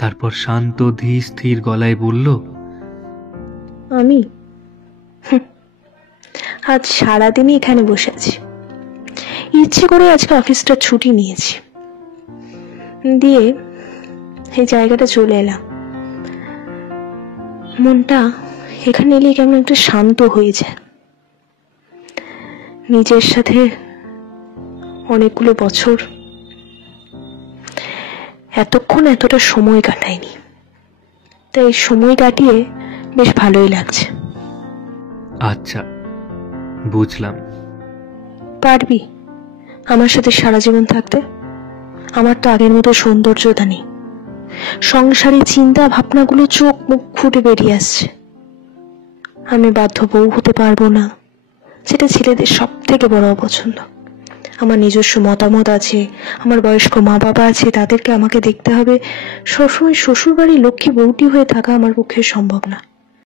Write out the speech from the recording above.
তারপর শান্ত ধীর স্থির গলায় বলল, আমি আজ সারাদিনই এখানে বসে আছি। ইচ্ছে করে আজকে অফিসটা ছুটি নিয়েছি, দিয়ে এই জায়গাটা চলে এলাম। মনটা এখানে এলে কেমন একটা শান্ত হয়ে যায়। নিজের সাথে অনেকগুলো বছর এতক্ষণ এতটা সময় কাটায়নি, তাই সময় কাটিয়ে বেশ ভালোই লাগছে। আচ্ছা, বুঝলাম। পারবি আমার সাথে সারা জীবন থাকতে? আমার তো আগের মতো সৌন্দর্যতা নেই, সংসারে চিন্তা ভাবনাগুলো চোখ মুখ ফুটে বেরিয়ে আসছে। আমি বাধ্য বউ হতে পারবো না, যেটা ছেলেদের সব থেকে বড় অপছন্দ। আমার নিজস্ব মতামত আছে, আমার বয়স্ক মা বাবা আছে, তাদেরকে আমাকে দেখতে হবে। সবসময় শ্বশুর বাড়ির লক্ষ্মী বউটি হয়ে থাকা আমার পক্ষে সম্ভব না।